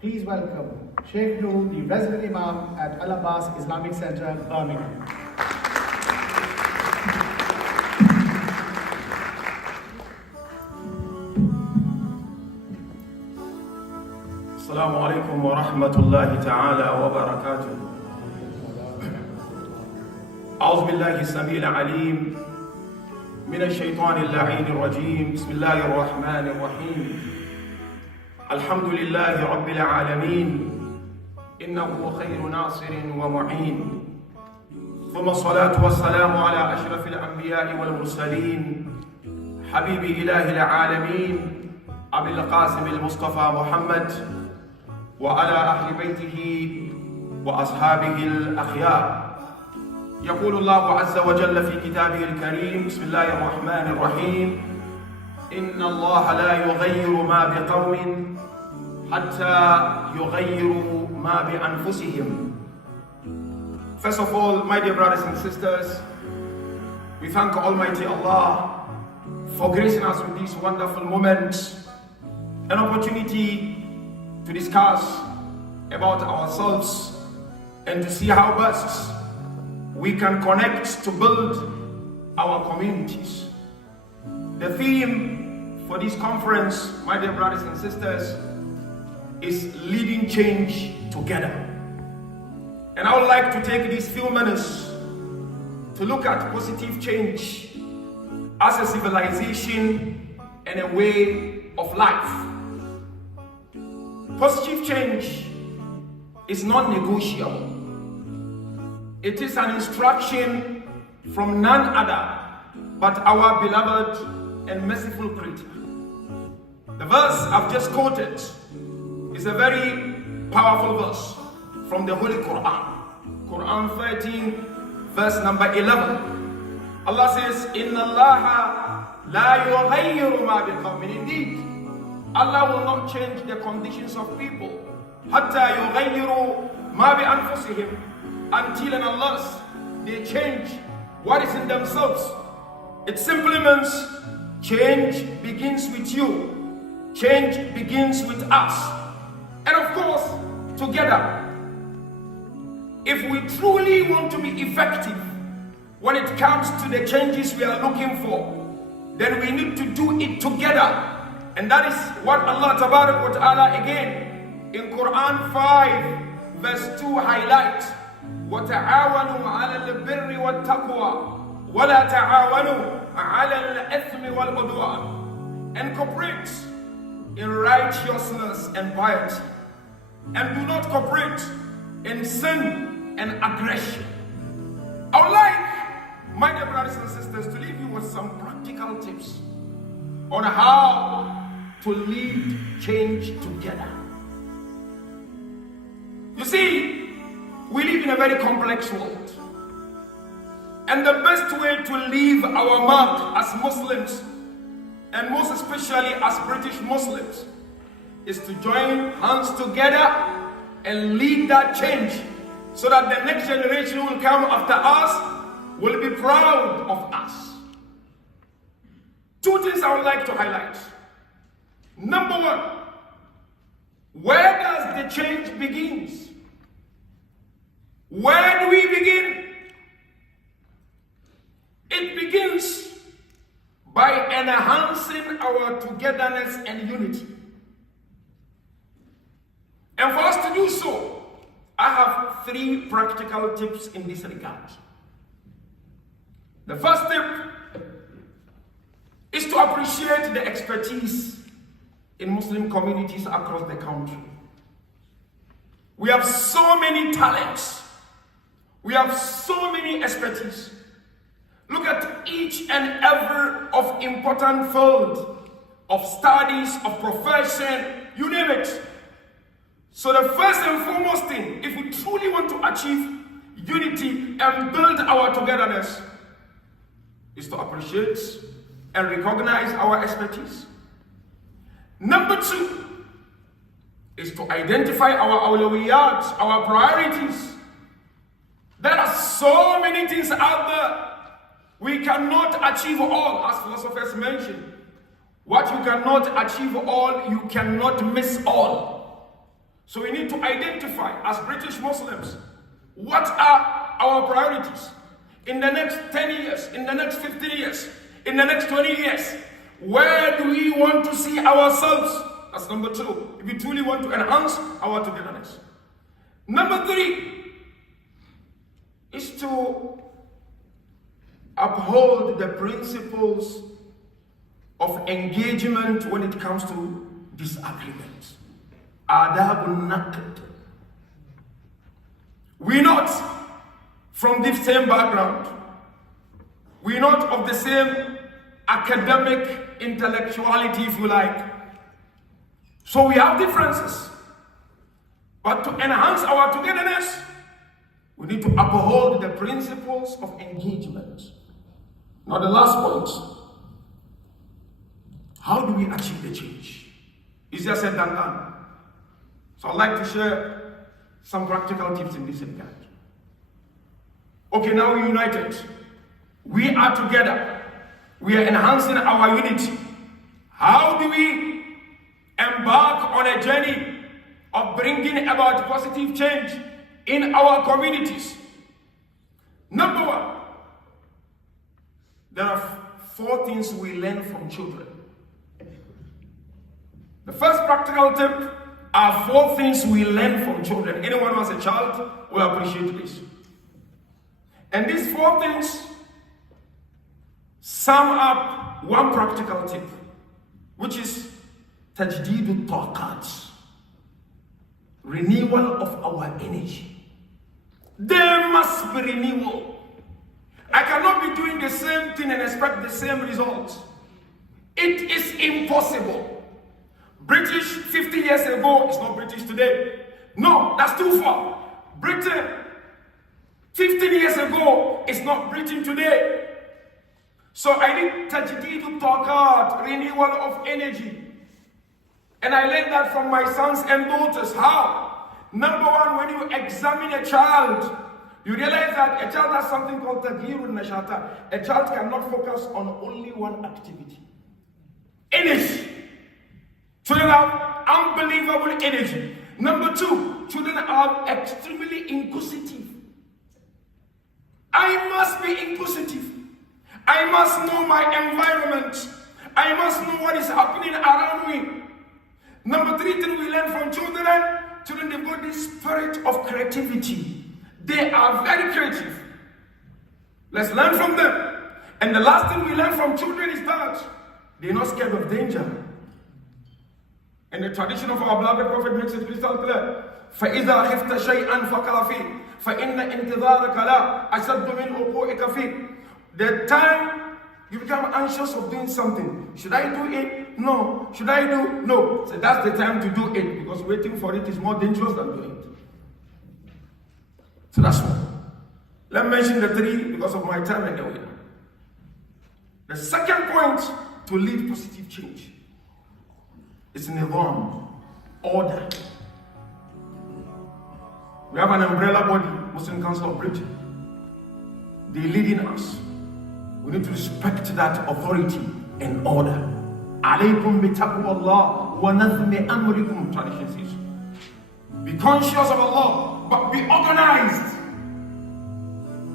Please welcome Sheikh Nuru, the resident Imam at Al Abbas Islamic Center, Birmingham. Assalamu alaikum wa rahmatullahi ta'ala wa barakatuh. أعوذ بالله السميع العليم من الشيطان اللعين الرجيم. بسم الله الرحمن الرحيم. الحمد لله رب العالمين إنه خير ناصر ومعين. ثم الصلاة والسلام على أشرف الأنبياء والمرسلين حبيب إله العالمين أبي القاسم المصطفى محمد وعلى أهل بيته وأصحابه الأخيار. يقول الله عز وجل في كتابه الكريم: بسم الله الرحمن الرحيم. إن الله لا يغير ما بقوم حتى يغيروا ما بأنفسهم. First of all, my dear brothers and sisters, we thank Almighty Allah for gracing us with this wonderful moment, an opportunity to discuss about ourselves and to see how best we can connect to build our communities. The theme for this conference, my dear brothers and sisters, is leading change together. And I would like to take these few minutes to look at positive change as a civilization and a way of life. Positive change is non-negotiable. It is an instruction from none other but our beloved and merciful Creator. The verse I've just quoted is a very powerful verse from the Holy Quran. Quran 13, verse number 11. Allah says, Inna Allaha la yughayyiru ma biqawmin. Indeed, Allah will not change the conditions of people. Hatta yughayyiru ma bi anfusihim. Until and unless they change what is in themselves. It simply means change begins with you. Change begins with us. And of course, together. If we truly want to be effective when it comes to the changes we are looking for, then we need to do it together. And that is what Allah Tabarak wa Ta'ala again in Quran 5 verse 2 highlights. وَتَعَاوَنُوا عَلَى الْبِرِّ وَالتَّقْوَى وَلَا تَعَاوَنُوا عَلَى الْإِثْمِ وَالْعُدْوَانِ. And cooperate in righteousness and piety. And do not cooperate in sin and aggression. I would like, my dear brothers and sisters, to leave you with some practical tips on how to lead change together. You see, we live in a very complex world. And the best way to leave our mark as Muslims, and most especially as British Muslims, is to join hands together and lead that change so that the next generation will come after us, will be proud of us. Two things I would like to highlight. Number one, where does the change begin? Where do we begin? It begins by enhancing our togetherness and unity. And for us to do so, I have three practical tips in this regard. The first tip is to appreciate the expertise in Muslim communities across the country. We have so many talents. We have so many expertise. Look at each and every of important field of studies, of profession, you name it. So the first and foremost thing, if we truly want to achieve unity and build our togetherness, is to appreciate and recognize our expertise. Number two is to identify our awlawiyat, our priorities. There are so many things out there. We cannot achieve all, as philosophers mention. What you cannot achieve all, you cannot miss all. So we need to identify as British Muslims, what are our priorities in the next 10 years, in the next 15 years, in the next 20 years? Where do we want to see ourselves? That's number 2. If we truly want to enhance our togetherness. Number 3 is to uphold the principles of engagement when it comes to disagreement. Adabun naqd. We're not from the same background. We're not of the same academic intellectuality, if you like. So we have differences. But to enhance our togetherness, we need to uphold the principles of engagement. Now the last point. How do we achieve the change? Easier said than done. So I'd like to share some practical tips in this regard. Okay, now we're united. We are together. We are enhancing our unity. How do we embark on a journey of bringing about positive change in our communities? Number 1, there are 4 things we learn from children. The first practical tip are 4 things we learn from children. Anyone who has a child will appreciate this. And these 4 things sum up one practical tip, which is tajdeed al-taqat, renewal of our energy. There must be renewal. I cannot be doing the same thing and expect the same results. It is impossible. British 50 years ago is not British today. No, that's too far. Britain 15 years ago is not Britain today. So I need tajdeed al-taqat, renewal of energy. And I learned that from my sons and daughters. How? Number 1, when you examine a child, you realize that a child has something called taghyirun nashata. A child cannot focus on only one activity. Energy. Children have unbelievable energy. Number 2, children are extremely inquisitive. I must be inquisitive. I must know my environment. I must know what is happening around me. Number 3 thing we learn from children, they've got this spirit of creativity. They are very creative. Let's learn from them. And the last thing we learn from children is that they're not scared of danger. And the tradition of our beloved Prophet makes it crystal clear. فَإِذَا خِفْتَ شَيْئًا فَكَافِي فَإِنَّ انْتِظَارَكَ لَا أَشَدُّ مِنْ وُقُوعِكَ فِي. The time you become anxious of doing something. Should I do it? No. Should I do? No. So that's the time to do it, because waiting for it is more dangerous than doing it. So that's one. Let me mention the 3 because of my time and the way. The second point to lead positive change is nizam, order. We have an umbrella body, Muslim Council of Britain. They're leading us. We need to respect that authority and order. Alaykum bi taqwallah wa nazmi amrikum, tradition says. Be conscious of Allah, but be organized.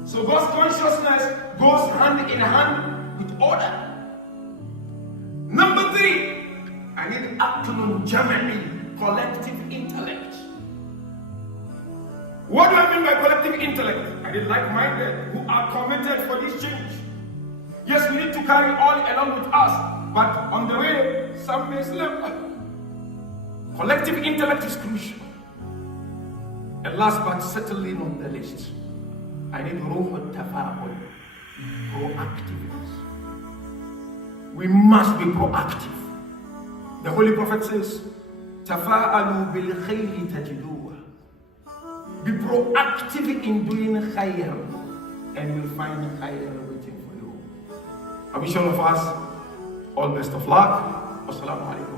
So God's consciousness goes hand in hand with order. Number 3, I need aqlun jam'i, collective intellect. What do I mean by collective intellect? I need like-minded who are committed for this change. Yes, we need to carry all along with us, but on the way, some may slip. Collective intellect is crucial. And last but certainly not the least, I need ruh al-tafa'ul, proactiveness. We must be proactive. The Holy Prophet says, "Tafa'alu bil khayri tajiduha." Be proactive in doing khayr, and you'll find khayr waiting for you. I wish all of us all best of luck. Wassalamu alaikum.